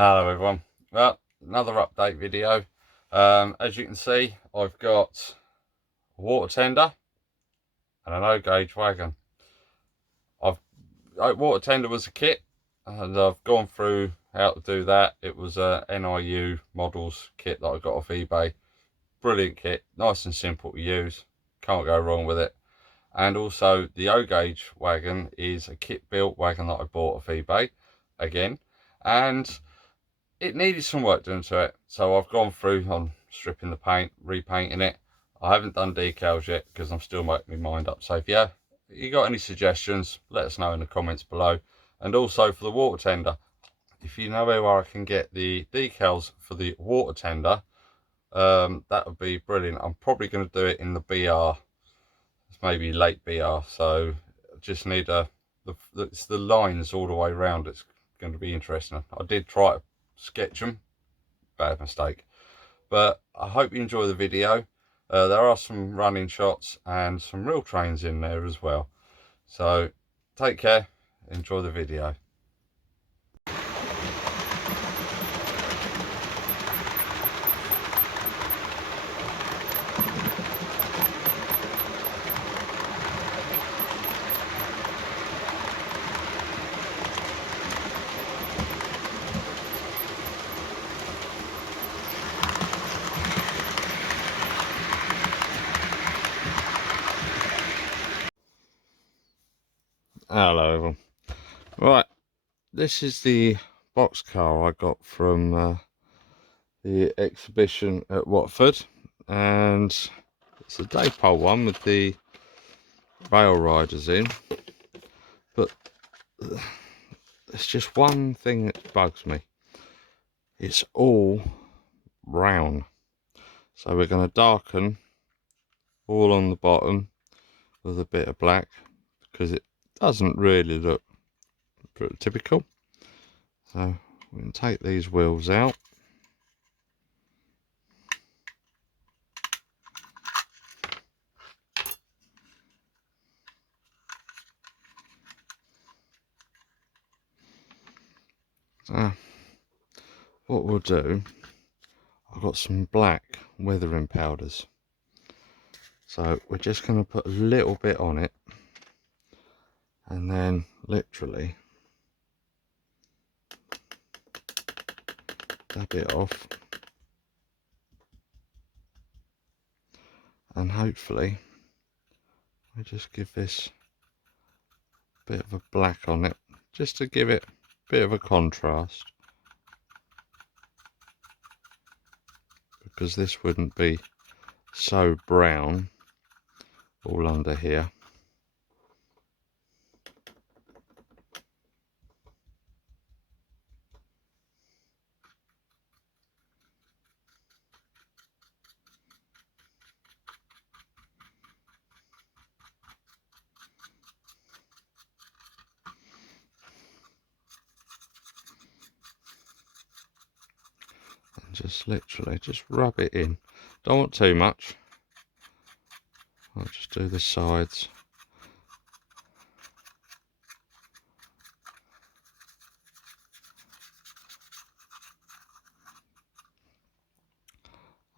Hello everyone. Well, another update video. As you can see, I've got a water tender and an O-gauge wagon. Water tender was a kit, and I've gone through how to do that. It was a NIU Models kit that I got off eBay. Brilliant kit, nice and simple to use. Can't go wrong with it. And also the O-gauge wagon is a kit built wagon that I bought off eBay again, and it needed some work done to it, so I've gone through on stripping the paint, repainting it. I haven't done decals yet because I'm still making my mind up. So if you got any suggestions, let us know in the comments below. And also for the water tender, if you know where I can get the decals for the water tender, that would be brilliant. I'm probably going to do it in the BR, it's maybe late BR, so I just need it's the lines all the way around. It's going to be interesting. I did try to sketch them, bad mistake, but I hope you enjoy the video. There are some running shots and some real trains in there as well, so take care, enjoy the video. Hello everyone. Right, this is the box car I got from the exhibition at Watford, and it's a Dapol one with the rail riders in, but there's just one thing that bugs me. It's all brown, so we're going to darken all on the bottom with a bit of black because it doesn't really look typical. So we can take these wheels out. So what we'll do, I've got some black weathering powders, so we're just going to put a little bit on it and then literally dab it off, and hopefully we just give this a bit of a black on it just to give it a bit of a contrast, because this wouldn't be so brown all under here. And just literally just rub it in. Don't want too much. I'll just do the sides.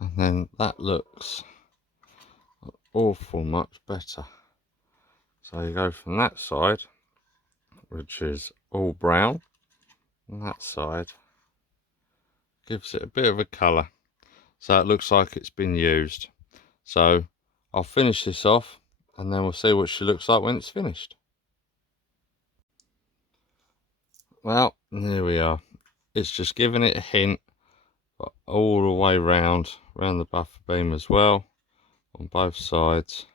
And then that looks awful much better. So you go from that side, which is all brown, and that side gives it a bit of a colour, so it looks like it's been used. So I'll finish this off and then we'll see what she looks like when it's finished. Well, there we are. It's just giving it a hint, but all the way around the buffer beam as well, on both sides,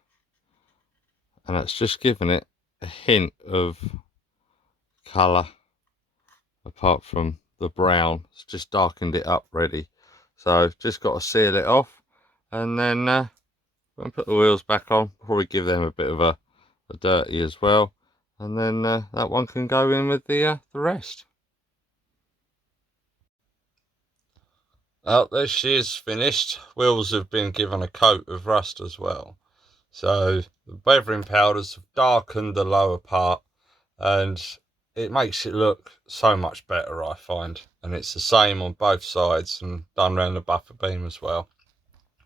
and it's just giving it a hint of colour apart from the brown. It's just darkened it up ready, so just got to seal it off, and then when I put the wheels back on, probably give them a bit of a dirty as well, and then that one can go in with the rest. There she is finished. Wheels have been given a coat of rust as well, so the weathering powders have darkened the lower part, and it makes it look so much better, I find. And it's the same on both sides and done around the buffer beam as well.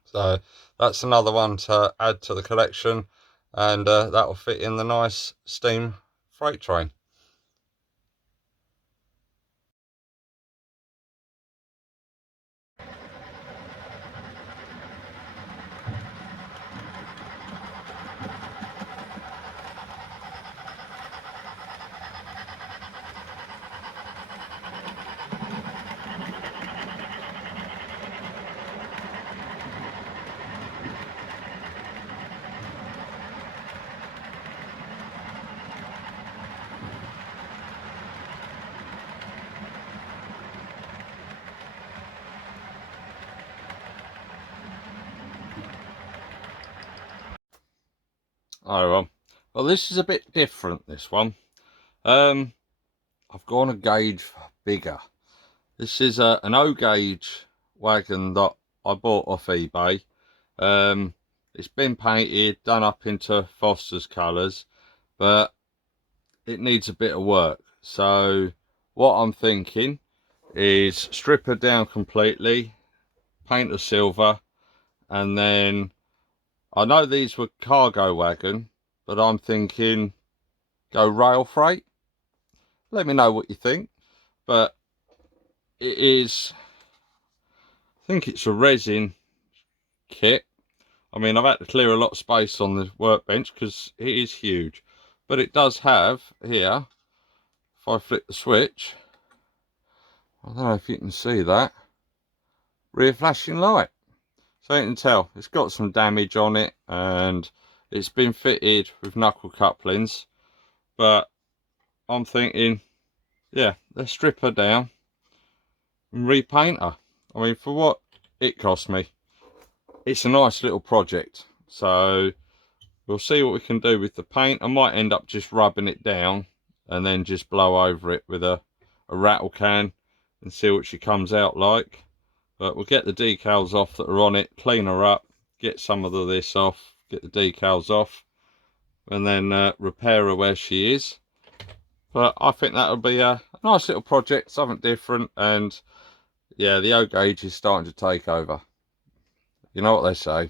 So that's another one to add to the collection, and that'll fit in the nice steam freight train. Oh well, this is a bit different, this one. I've gone a gauge bigger. This is an O gauge wagon that I bought off eBay. It's been painted, done up into Foster's colours, but it needs a bit of work. So what I'm thinking is strip her down completely, paint her silver, and then I know these were cargo wagon, but I'm thinking go rail freight. Let me know what you think. But it is, I think it's a resin kit. I mean, I've had to clear a lot of space on the workbench because it is huge. But it does have here, if I flip the switch, I don't know if you can see that, rear flashing light. So you can tell it's got some damage on it, and it's been fitted with knuckle couplings. But I'm thinking, yeah, let's strip her down and repaint her. I mean, for what it cost me, it's a nice little project. So we'll see what we can do with the paint. I might end up just rubbing it down and then just blow over it with a rattle can and see what she comes out like. But we'll get the decals off that are on it, clean her up, get some of this off, get the decals off, and then repair her where she is. But I think that'll be a nice little project, something different. And yeah, the O gauge is starting to take over. You know what they say,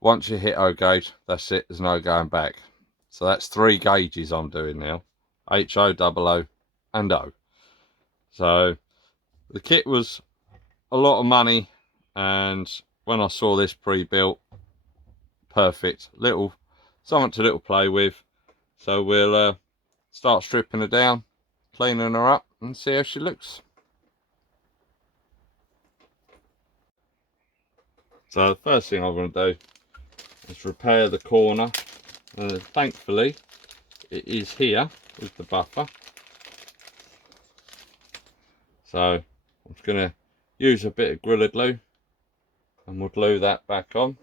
once you hit O gauge, that's it, there's no going back. So that's 3 gauges I'm doing now, HO, OO and O. So the kit was a lot of money, and when I saw this pre-built, perfect, something to little play with. So we'll start stripping her down, cleaning her up, and see how she looks. So the first thing I'm going to do is repair the corner. Thankfully it is here with the buffer, so I'm just going to use a bit of Gorilla Glue and we'll glue that back on.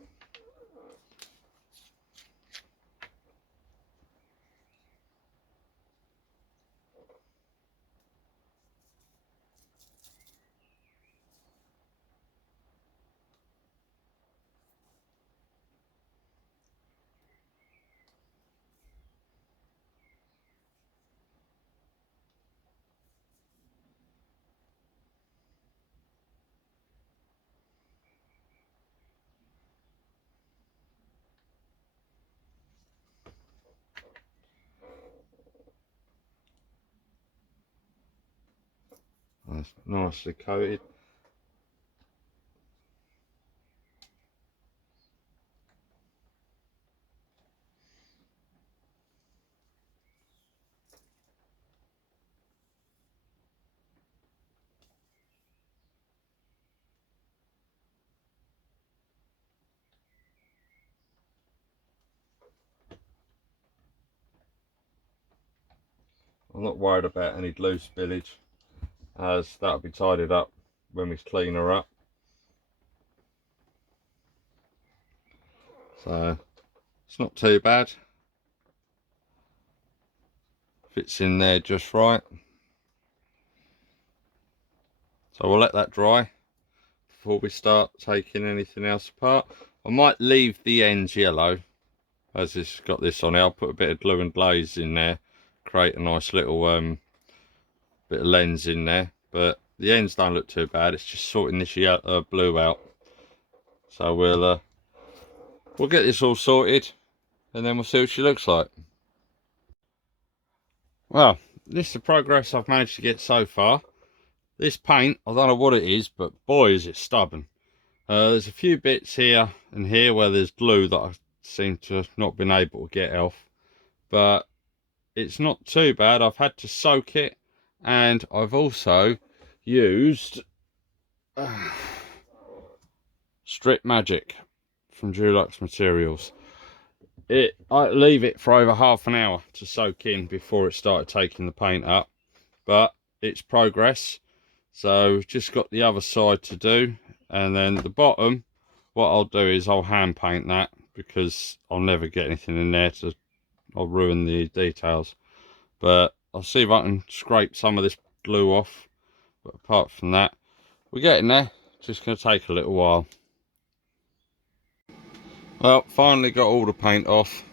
That's nicely coated. I'm not worried about any glue spillage, as that'll be tidied up when we clean her up. So it's not too bad, fits in there just right. So we'll let that dry before we start taking anything else apart. I might leave the ends yellow, as it's got this on it. I'll put a bit of glue and glaze in there create a nice little bit of lens in there, but the ends don't look too bad. It's just sorting this blue out. So we'll get this all sorted and then we'll see what she looks like. Well, this is the progress I've managed to get so far. This paint, I don't know what it is, but boy is it stubborn. There's a few bits here and here where there's glue that I seem to have not been able to get off, but it's not too bad. I've had to soak it, and I've also used Strip Magic from Dulux Materials. I leave it for over half an hour to soak in before it started taking the paint up, but it's progress. So just got the other side to do, and then the bottom, what I'll do is I'll hand paint that, because I'll never get anything in there I'll ruin the details. But I'll see if I can scrape some of this glue off, but apart from that, we're getting there. Just going to take a little while. Well, finally got all the paint off.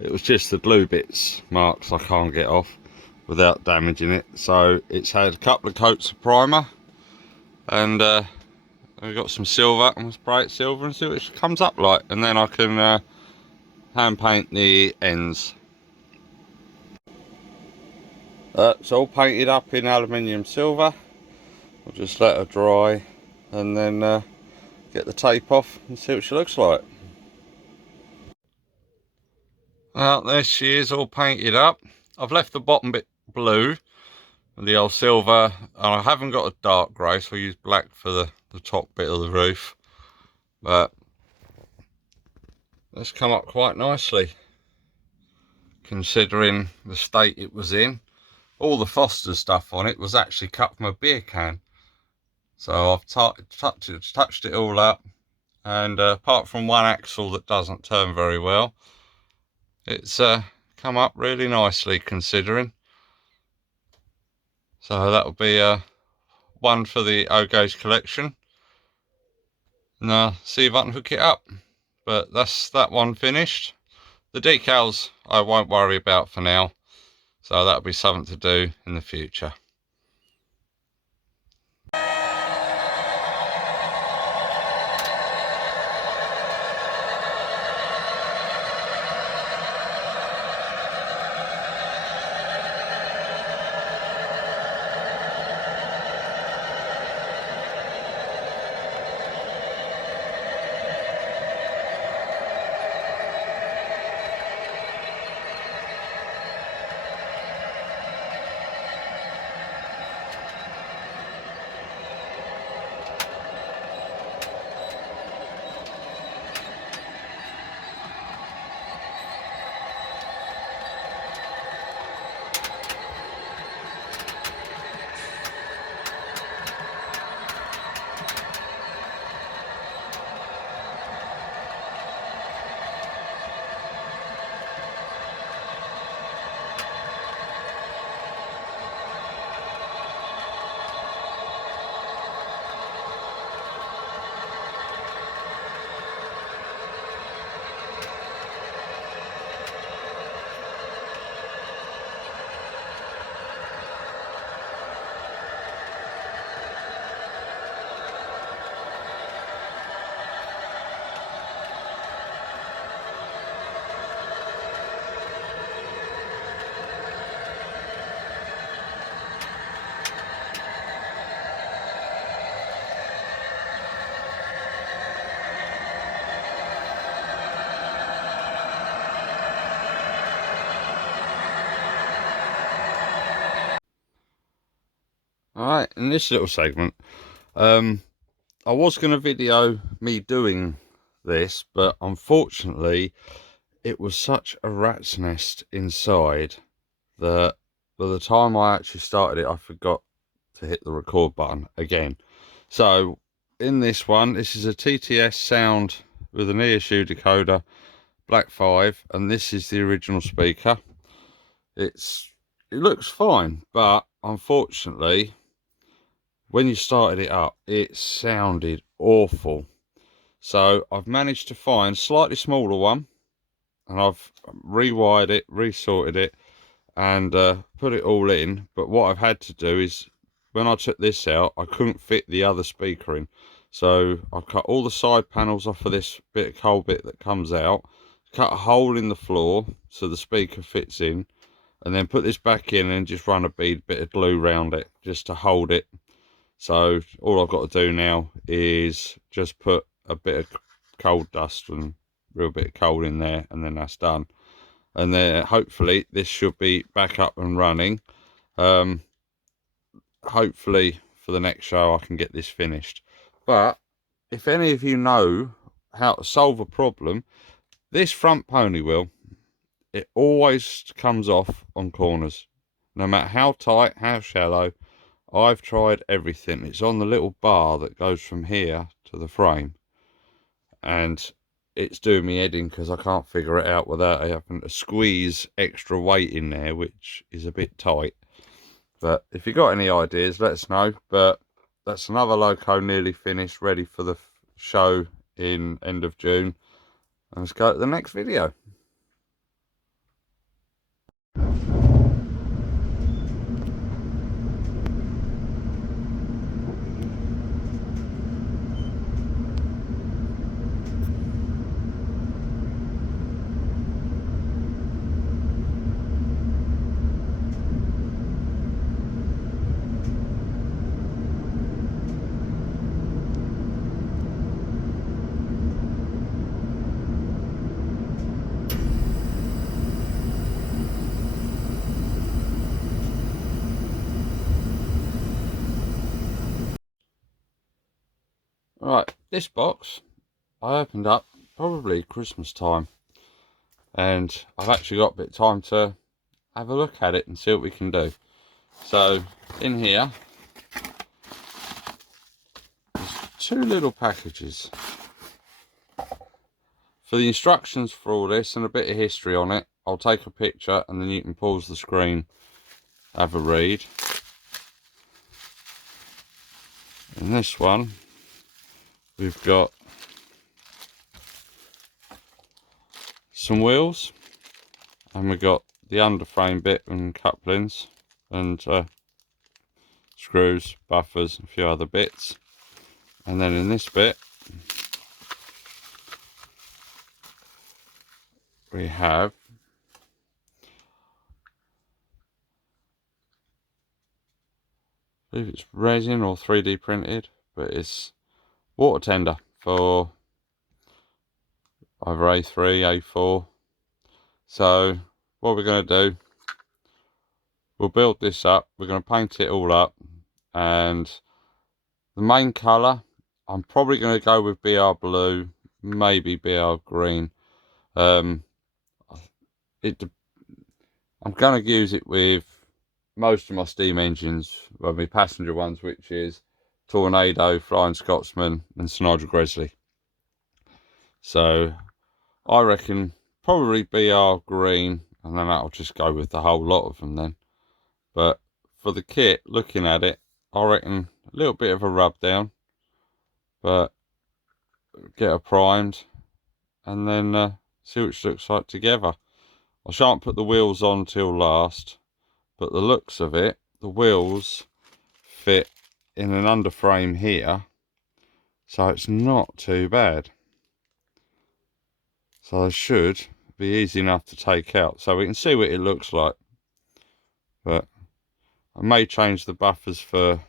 It was just the glue bits marks I can't get off without damaging it. So it's had a couple of coats of primer, and we've got some silver, and we'll spray it silver and see what it comes up like, and then I can hand paint the ends. It's all painted up in aluminium silver. I'll just let her dry and then get the tape off and see what she looks like. Well, there she is, all painted up. I've left the bottom bit blue with the old silver, and I haven't got a dark grey, so I use black for the top bit of the roof. But it's come up quite nicely, considering the state it was in. All the Foster stuff on it was actually cut from a beer can. So I've touched it all up, and apart from one axle that doesn't turn very well, it's come up really nicely considering. So that'll be one for the O-Gauge collection. Now see if I can hook it up. But that's that one finished. The decals I won't worry about for now, so that'll be something to do in the future. Alright, in this little segment, I was going to video me doing this, but unfortunately it was such a rat's nest inside that by the time I actually started it, I forgot to hit the record button again. So in this one, this is a TTS sound with an ESU decoder, Black 5, and this is the original speaker. It looks fine, but unfortunately when you started it up, it sounded awful. So I've managed to find a slightly smaller one, and I've rewired it, resorted it, and put it all in. But what I've had to do is, when I took this out, I couldn't fit the other speaker in, so I cut all the side panels off of this bit of coal bit that comes out, cut a hole in the floor so the speaker fits in, and then put this back in and just run a bit of glue around it just to hold it. So all I've got to do now is just put a bit of coal dust and a real bit of coal in there, and then that's done. And then hopefully this should be back up and running. Hopefully for the next show I can get this finished. But if any of you know how to solve a problem, this front pony wheel, it always comes off on corners, no matter how tight, how shallow. I've tried everything. It's on the little bar that goes from here to the frame, and it's doing me head in because I can't figure it out without having to squeeze extra weight in there, which is a bit tight. But if you got any ideas, let us know. But that's another loco nearly finished, ready for the show in end of June. And let's go to the next video. Right, this box I opened up probably Christmas time, and I've actually got a bit of time to have a look at it and see what we can do. So in here there's two little packages. For the instructions for all this and a bit of history on it, I'll take a picture and then you can pause the screen, have a read. In this one we've got some wheels, and we've got the underframe bit and couplings and screws, buffers, a few other bits. And then in this bit we have I believe it's resin or 3D printed, but it's water tender for either A3, A4. So what we're going to do, we'll build this up, we're going to paint it all up, and the main colour, I'm probably going to go with BR blue, maybe BR green. I'm going to use it with most of my steam engines, well, my passenger ones, which is Tornado, Flying Scotsman and Snider Grizzly. So I reckon probably BR green, and then I'll just go with the whole lot of them then. But for the kit, looking at it, I reckon a little bit of a rub down, but get her primed and then see what it looks like together. I shan't put the wheels on till last, but the looks of it, the wheels fit in an underframe here, so it's not too bad. So they should be easy enough to take out, so we can see what it looks like. But I may change the buffers for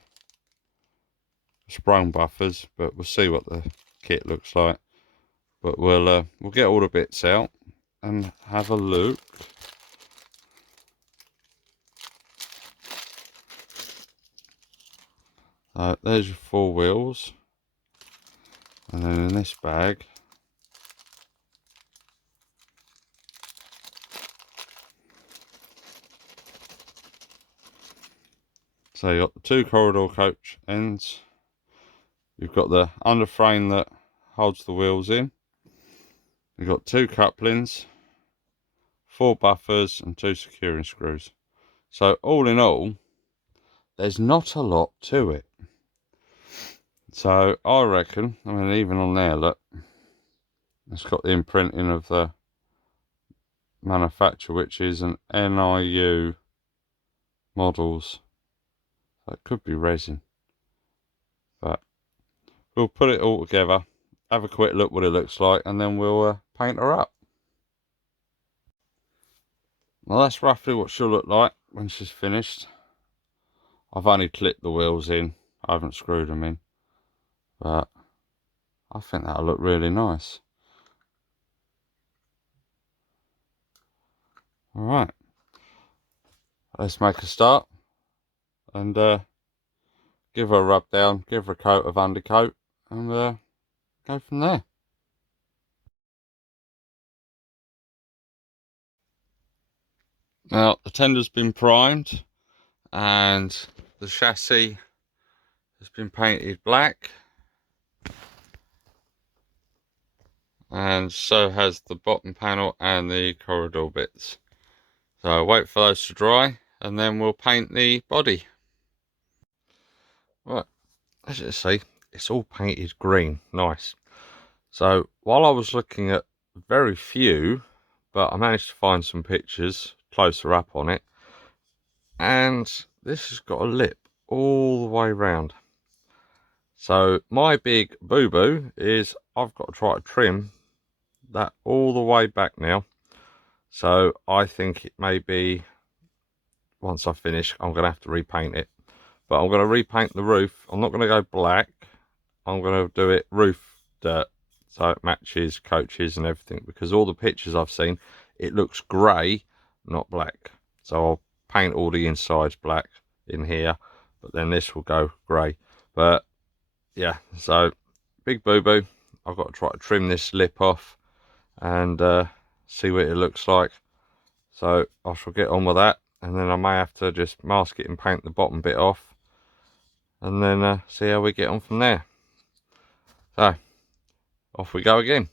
sprung buffers, but we'll see what the kit looks like. But we'll get all the bits out and have a look. There's your four wheels, and then in this bag so you got the two corridor coach ends, you've got the underframe that holds the wheels in, you've got two couplings, four buffers and two securing screws. So all in all, there's not a lot to it. So I reckon, I mean, even on there, look, it's got the imprinting of the manufacturer, which is an NIU Models. That could be resin, but we'll put it all together, have a quick look what it looks like, and then we'll paint her up. Well, that's roughly what she'll look like when she's finished. I've only clipped the wheels in, I haven't screwed them in, but I think that'll look really nice. Alright, let's make a start and give her a rub down, give her a coat of undercoat, and go from there. Now the tender's been primed and the chassis has been painted black, and so has the bottom panel and the corridor bits. So wait for those to dry and then we'll paint the body. Right, as you see, it's all painted green, nice. So while I was looking at very few, but I managed to find some pictures closer up on it, and this has got a lip all the way round. So my big boo-boo is I've got to try to trim that all the way back now. So I think it may be, once I finish, I'm going to have to repaint it. But I'm going to repaint the roof. I'm not going to go black. I'm going to do it roof dirt, so it matches coaches and everything, because all the pictures I've seen, it looks grey, not black. So I'll paint all the insides black in here, but then this will go grey. But yeah, so big boo-boo. I've got to try to trim this lip off and see what it looks like. So I shall get on with that, and then I may have to just mask it and paint the bottom bit off, and then see how we get on from there. So off we go again.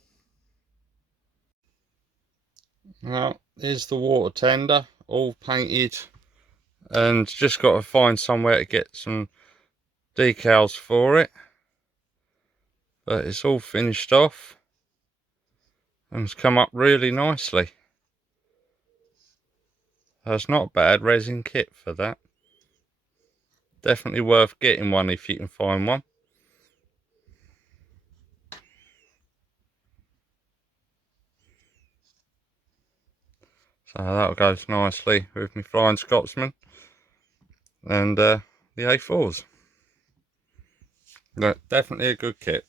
Now here's the water tender, all painted, and just got to find somewhere to get some decals for it. But it's all finished off and it's come up really nicely. That's not a bad resin kit for that. Definitely worth getting one if you can find one. So that goes nicely with my Flying Scotsman and the A4s. But definitely a good kit.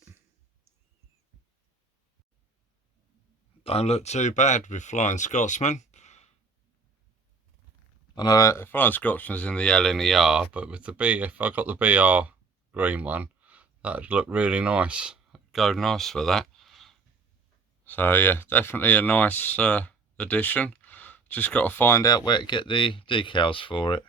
Don't look too bad with Flying Scotsman. I know Flying Scotsman's in the L and the R, but with the B, if I got the BR green one, that would look really nice. Go nice for that. So yeah, definitely a nice addition. Just got to find out where to get the decals for it.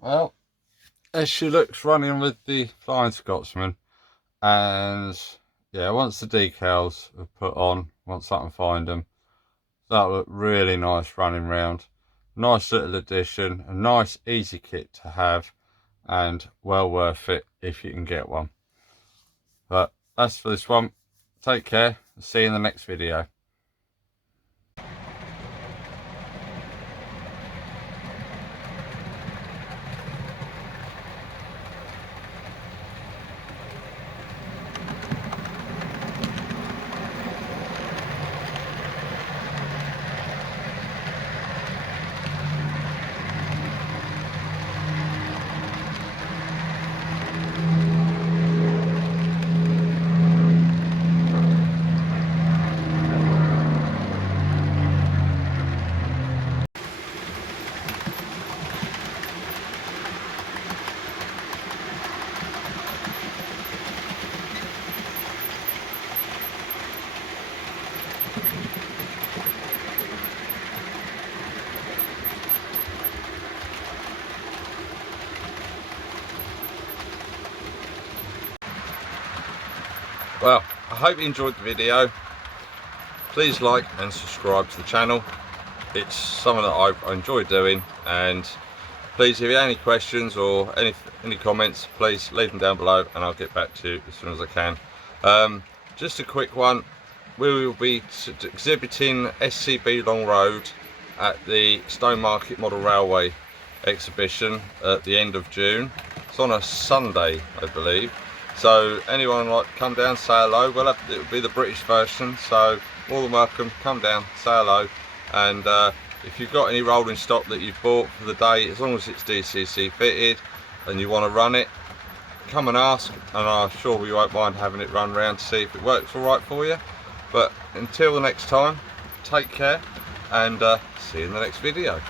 Well, as she looks running with the Flying Scotsman, And yeah, once the decals are put on, once I can find them, that'll look really nice running round. Nice little addition, a nice easy kit to have, and well worth it if you can get one. But that's for this one. Take care, see you in the next video. Well, I hope you enjoyed the video. Please like and subscribe to the channel. It's something that I enjoy doing, and please, if you have any questions or any comments, please leave them down below and I'll get back to you as soon as I can. Just a quick one, we will be exhibiting SCB Long Road at the Stowmarket Model Railway exhibition at the end of June. It's on a Sunday, I believe. So anyone like come down, say hello. Well, it will be the British version, so more than welcome. Come down, say hello, and if you've got any rolling stock that you've bought for the day, as long as it's DCC fitted and you want to run it, come and ask, and I'm sure we won't mind having it run around to see if it works all right for you. But until the next time, take care, and see you in the next video.